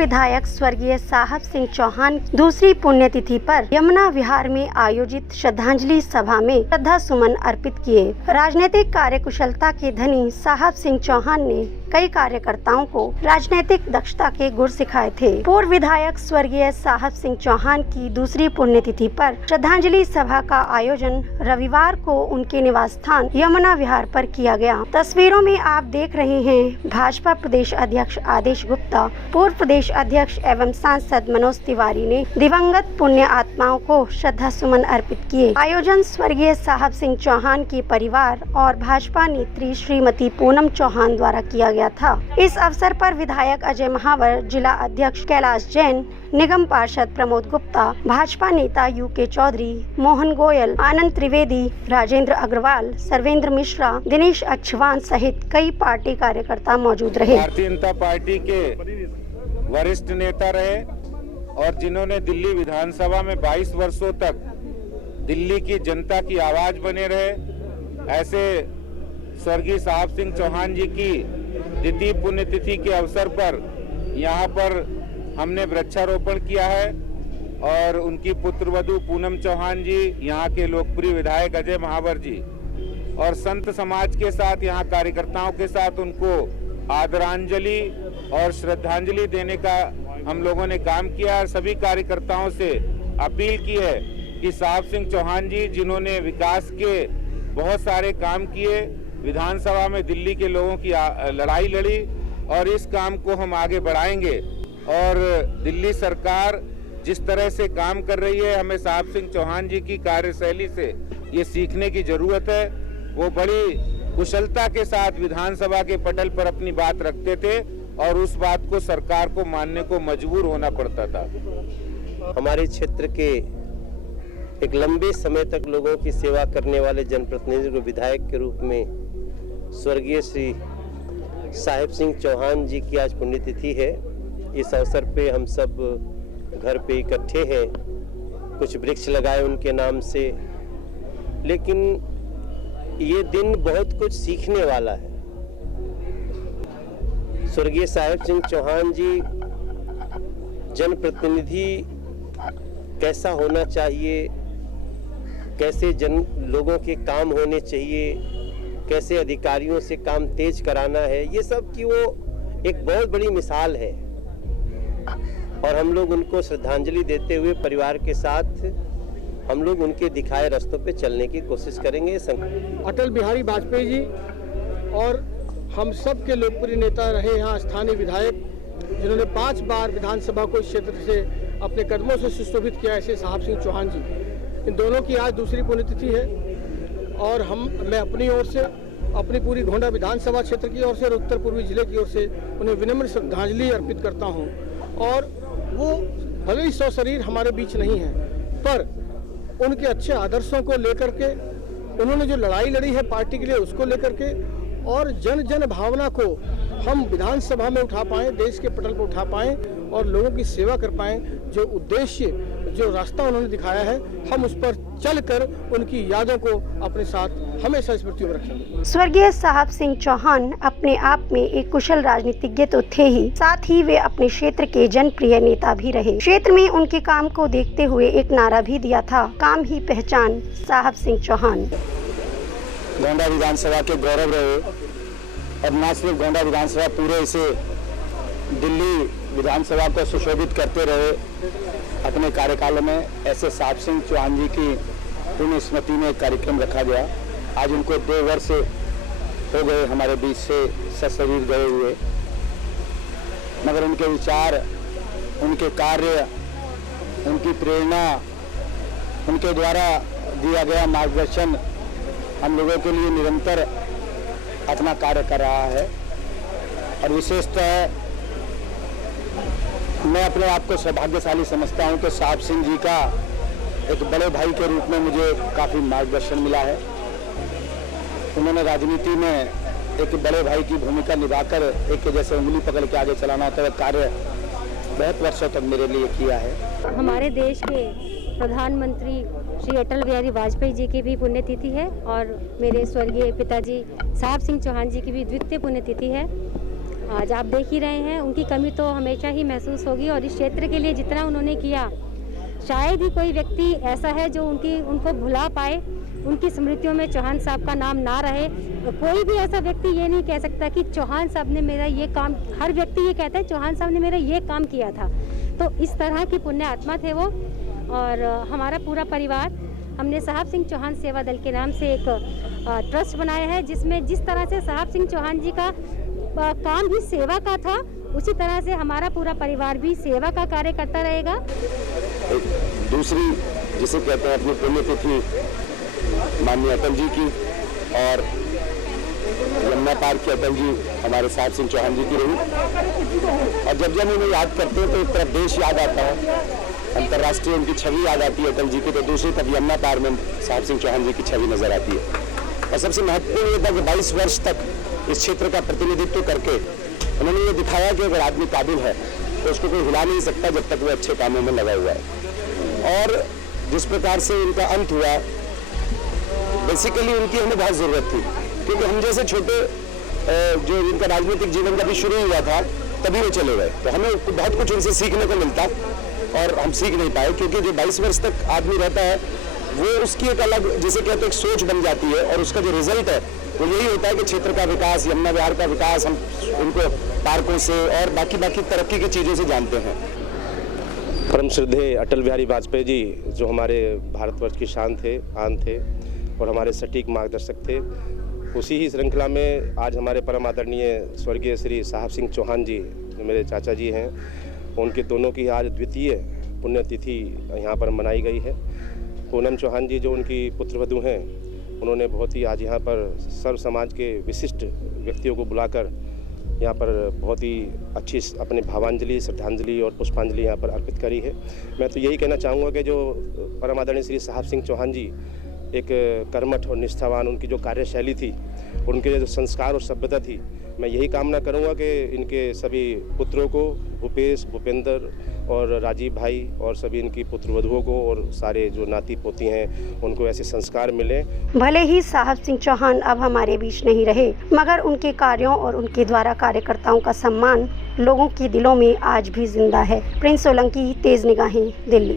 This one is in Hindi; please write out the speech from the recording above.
विधायक स्वर्गीय साहब सिंह चौहान दूसरी पुण्यतिथि पर यमुना विहार में आयोजित श्रद्धांजलि सभा में श्रद्धा सुमन अर्पित किए। राजनीतिक कार्यकुशलता के धनी साहब सिंह चौहान ने कई कार्यकर्ताओं को राजनीतिक दक्षता के गुर सिखाए थे। पूर्व विधायक स्वर्गीय साहब सिंह चौहान की दूसरी पुण्यतिथि पर श्रद्धांजलि सभा का आयोजन रविवार को उनके निवास स्थान यमुना विहार पर किया गया। तस्वीरों में आप देख रहे हैं भाजपा प्रदेश अध्यक्ष आदेश गुप्ता, पूर्व प्रदेश अध्यक्ष एवं सांसद मनोज तिवारी ने दिवंगत पुण्य आत्माओं को श्रद्धा सुमन अर्पित किए। आयोजन स्वर्गीय साहब सिंह चौहान के परिवार और भाजपा नेत्री श्रीमती पूनम चौहान द्वारा किया गया था। इस अवसर पर विधायक अजय महावर, जिला अध्यक्ष कैलाश जैन, निगम पार्षद प्रमोद गुप्ता, भाजपा नेता यूके चौधरी, मोहन गोयल, आनंद त्रिवेदी, राजेंद्र अग्रवाल, सर्वेंद्र मिश्रा, दिनेश अच्छवान सहित कई पार्टी कार्यकर्ता मौजूद रहे। भारतीय जनता पार्टी के वरिष्ठ नेता रहे और जिन्होंने दिल्ली विधानसभा में 22 वर्षों तक दिल्ली की जनता की आवाज बने रहे, ऐसे स्वर्गीय साहब सिंह चौहान जी की द्वितीय पुण्यतिथि के अवसर पर यहाँ पर हमने वृक्षारोपण किया है और उनकी पुत्रवधू पूनम चौहान जी, यहाँ के लोकप्रिय विधायक अजय महावर जी और संत समाज के साथ, यहाँ कार्यकर्ताओं के साथ उनको आदरांजलि और श्रद्धांजलि देने का हम लोगों ने काम किया और सभी कार्यकर्ताओं से अपील की है कि साहब सिंह चौहान जी, जिन्होंने विकास के बहुत सारे काम किए, विधानसभा में दिल्ली के लोगों की लड़ाई लड़ी और इस काम को हम आगे बढ़ाएंगे और दिल्ली सरकार जिस तरह से काम कर रही है, हमें साहब सिंह चौहान जी की कार्यशैली से ये सीखने की जरूरत है। वो बड़ी कुशलता के साथ विधानसभा के पटल पर अपनी बात रखते थे और उस बात को सरकार को मानने को मजबूर होना पड़ता था। हमारे क्षेत्र के एक लंबे समय तक लोगों की सेवा करने वाले जनप्रतिनिधि को विधायक के रूप में स्वर्गीय श्री साहब सिंह चौहान जी की आज पुण्यतिथि है। इस अवसर पे हम सब घर पे इकट्ठे हैं, कुछ वृक्ष लगाए उनके नाम से, लेकिन ये दिन बहुत कुछ सीखने वाला है। स्वर्गीय साहब सिंह चौहान जी जनप्रतिनिधि कैसा होना चाहिए, कैसे लोगों के काम होने चाहिए, कैसे अधिकारियों से काम तेज कराना है, ये सब की वो एक बहुत बड़ी मिसाल है और हम लोग उनको श्रद्धांजलि देते हुए परिवार के साथ हम लोग उनके दिखाए रास्तों पे चलने की कोशिश करेंगे। अटल बिहारी वाजपेयी जी और हम सब के लोकप्रिय नेता रहे, यहाँ स्थानीय विधायक जिन्होंने 5 बार विधानसभा को इस क्षेत्र से अपने कदमों से सुशोभित किया, ऐसे साहब सिंह चौहान जी, इन दोनों की आज दूसरी पुण्यतिथि है और मैं अपनी ओर से, अपनी पूरी गोंडा विधानसभा क्षेत्र की ओर से और उत्तर पूर्वी जिले की ओर से उन्हें विनम्र श्रद्धांजलि अर्पित करता हूं। और वो भले ही सशरीर हमारे बीच नहीं है, पर उनके अच्छे आदर्शों को लेकर के, उन्होंने जो लड़ाई लड़ी है पार्टी के लिए, उसको लेकर के और जन भावना को हम विधानसभा में उठा पाएं, देश के पटल पर उठा पाएं और लोगों की सेवा कर पाएं। जो उद्देश्य, जो रास्ता उन्होंने दिखाया है, हम उस पर चलकर उनकी यादों को अपने साथ हमेशा स्मृति में रखेंगे। स्वर्गीय साहब सिंह चौहान अपने आप में एक कुशल राजनीतिज्ञ तो थे ही, साथ ही वे अपने क्षेत्र के जनप्रिय नेता भी रहे। क्षेत्र में उनके काम को देखते हुए एक नारा भी दिया था, काम ही पहचान साहब सिंह चौहान। गोंडा विधानसभा के गौरव रहे और न सिर्फ गोंडा विधानसभा, पूरे इसे दिल्ली विधानसभा को सुशोभित करते रहे अपने कार्यकाल में। ऐसे साहब सिंह चौहान जी की पुण्य स्मृति में कार्यक्रम रखा गया। आज उनको 2 वर्ष हो गए हमारे बीच से सशरीर गए हुए, मगर उनके विचार, उनके कार्य, उनकी प्रेरणा, उनके द्वारा दिया गया मार्गदर्शन हम लोगों के लिए निरंतर अपना कार्य कर रहा है। और विशेषतः मैं अपने आप को सौभाग्यशाली समझता हूं कि साहब सिंह जी का एक बड़े भाई के रूप में मुझे काफ़ी मार्गदर्शन मिला है। उन्होंने राजनीति में एक बड़े भाई की भूमिका निभाकर एक जैसे उंगली पकड़ के आगे चलाना होता है, कार्य बहुत वर्षों तक मेरे लिए किया है। हमारे देश के प्रधानमंत्री श्री अटल बिहारी वाजपेयी जी की भी पुण्यतिथि है और मेरे स्वर्गीय पिताजी साहब सिंह चौहान जी की भी द्वितीय पुण्यतिथि है। आज आप देख ही रहे हैं, उनकी कमी तो हमेशा ही महसूस होगी। और इस क्षेत्र के लिए जितना उन्होंने किया, शायद ही कोई व्यक्ति ऐसा है जो उनको भुला पाए, उनकी स्मृतियों में चौहान साहब का नाम ना रहे। तो कोई भी ऐसा व्यक्ति ये नहीं कह सकता कि चौहान साहब ने मेरा ये काम, हर व्यक्ति ये कहता है चौहान साहब ने मेरा ये काम किया था। तो इस तरह की पुण्य आत्मा थे वो। और हमारा पूरा परिवार, हमने साहब सिंह चौहान सेवा दल के नाम से एक ट्रस्ट बनाया है, जिसमें जिस तरह से साहब सिंह चौहान जी का काम भी सेवा का था, उसी तरह से हमारा पूरा परिवार भी सेवा का कार्य करता रहेगा। दूसरी जिसे कहते हैं अपनी पुण्यतिथि माननीय अटल जी की, और यमुना पार की अटल जी हमारे साहब सिंह चौहान जी की रही। और जब उन्हें याद करते हैं तो एक तरफ देश याद आता है, अंतर्राष्ट्रीय उनकी छवि याद आती है अटल जी की, तो दूसरी तरफ यमुना पार में साहब सिंह चौहान जी की छवि नजर आती है। और सबसे महत्वपूर्ण ये था कि 22 वर्ष तक इस क्षेत्र का प्रतिनिधित्व करके उन्होंने ये दिखाया कि अगर आदमी काबिल है तो उसको कोई हिला नहीं सकता जब तक वो अच्छे कामों में लगा हुआ है। और जिस प्रकार से उनका अंत हुआ, बेसिकली उनकी हमें बहुत ज़रूरत थी, क्योंकि हम जैसे छोटे जो इनका राजनीतिक जीवन का भी शुरू हुआ था तभी वो चले गए, तो हमें बहुत कुछ उनसे सीखने को मिलता और हम सीख नहीं पाए। क्योंकि जो 22 वर्ष तक आदमी रहता है वो उसकी एक अलग, जिसे कहते हैं, एक सोच बन जाती है, और उसका जो रिजल्ट है वो यही होता है कि क्षेत्र का विकास, यमुना विहार का विकास हम उनको पार्कों से और बाकी तरक्की की चीज़ों से जानते हैं। परम श्रद्धेय अटल बिहारी वाजपेयी जी जो हमारे भारतवर्ष की शान थे, आन थे और हमारे सटीक मार्गदर्शक थे, उसी ही श्रृंखला में आज हमारे परम आदरणीय स्वर्गीय श्री साहब सिंह चौहान जी जो मेरे चाचा जी हैं, उनके दोनों की आज द्वितीय पुण्यतिथि यहाँ पर मनाई गई है। पूनम चौहान जी जो उनकी पुत्रवधू हैं, उन्होंने बहुत ही आज यहाँ पर सर्व समाज के विशिष्ट व्यक्तियों को बुलाकर यहाँ पर बहुत ही अच्छी अपनी भावांजलि, श्रद्धांजलि और पुष्पांजलि यहाँ पर अर्पित करी है। मैं तो यही कहना चाहूँगा कि जो परम आदरणीय श्री साहब सिंह चौहान जी एक कर्मठ और निष्ठावान, उनकी जो कार्यशैली थी, उनके जो संस्कार और सभ्यता थी, मैं यही कामना करूँगा कि इनके सभी पुत्रों को, भूपेश, भूपेंद्र और राजीव भाई और सभी इनकी पुत्रवधुओं को और सारे जो नाती पोती हैं उनको ऐसे संस्कार मिले। भले ही साहब सिंह चौहान अब हमारे बीच नहीं रहे, मगर उनके कार्यों और उनके द्वारा कार्यकर्ताओं का सम्मान लोगों के दिलों में आज भी जिंदा है। प्रिंस सोलंकी, तेज निगाहें, दिल्ली।